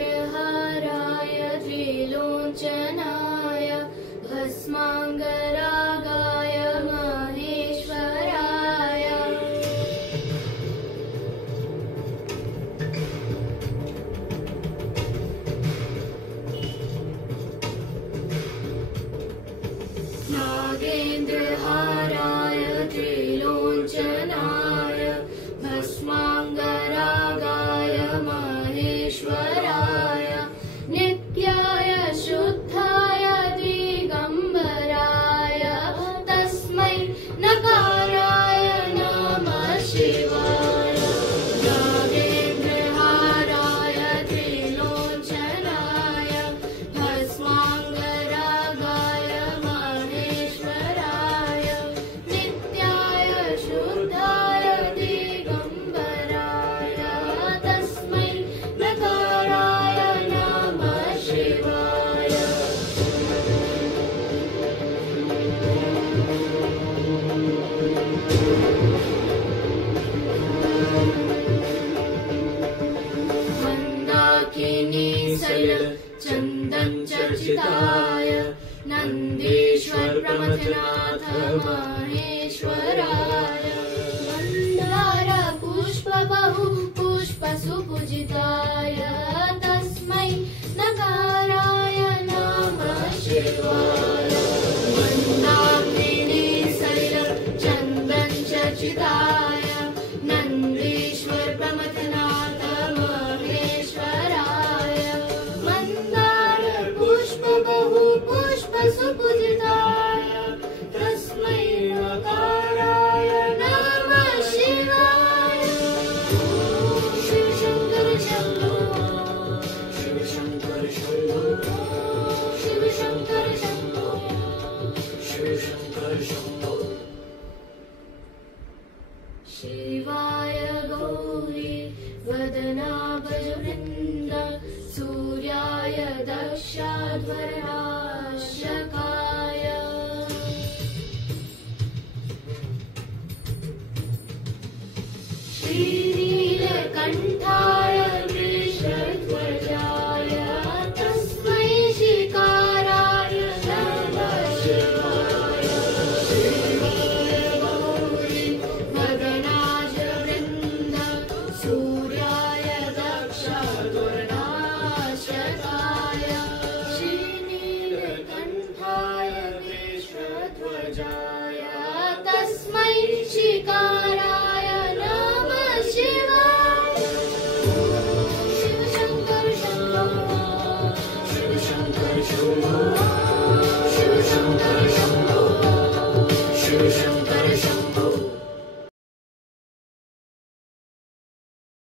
नागेन्द्रहाराय त्रिलोचनाय भस्माङ्गरागाय महेश्वराय नागेन्द्रहाराय त्रिलोचनाय भस्माङ्गरागाय महेश्वराय नित्याय शुद्धाय दिगम्बराय तस्मै नकाराय नमः शिवाय नागेन्द्रहाराय त्रिलोचनाय भस्माङ्गरागाय महेश्वराय नित्याय शुद्धाय दिगम्बराय तस्मै नकाराय नमः शिवाय मन्दाकिनी शैल चन्दन चर्चिताय नन्दीश्वर प्रमथनाथ महेश्वराय मन्दार पुष्प बहु पुष्प सुपूजिताय तस्मै नकाराय नमः शिवाय मन्दाकिनी शैल चन्दन चर्चिताय नन्दीश्वर प्रमथनाथ महेश्वराय मन्दार पुष्प बहु पुष्प सुपूजिताय तस्मै नकाराय नमः शिवाय शिव शंकर शंभो शिव शंकर शंभो शिव शंकर शंभो शिव शंकर शंभो शिवाय गौरी वदनाभजवृन्द सूर्याय दक्षाध्वरनाशकाय श्रीनीलकण्ठाय वृषध्वजाय तस्मै शिकाराय नमः शिवाय शिवाय गौरी वदनाभजवृन्द सूर्याय दक्षाध्वरनाशकाय श्रीनीलकण्ठाय वृषध्वजाय तस्मै शिकाराय नमः शिवाय शिव शंकर शंभो शिव शंकर शंभो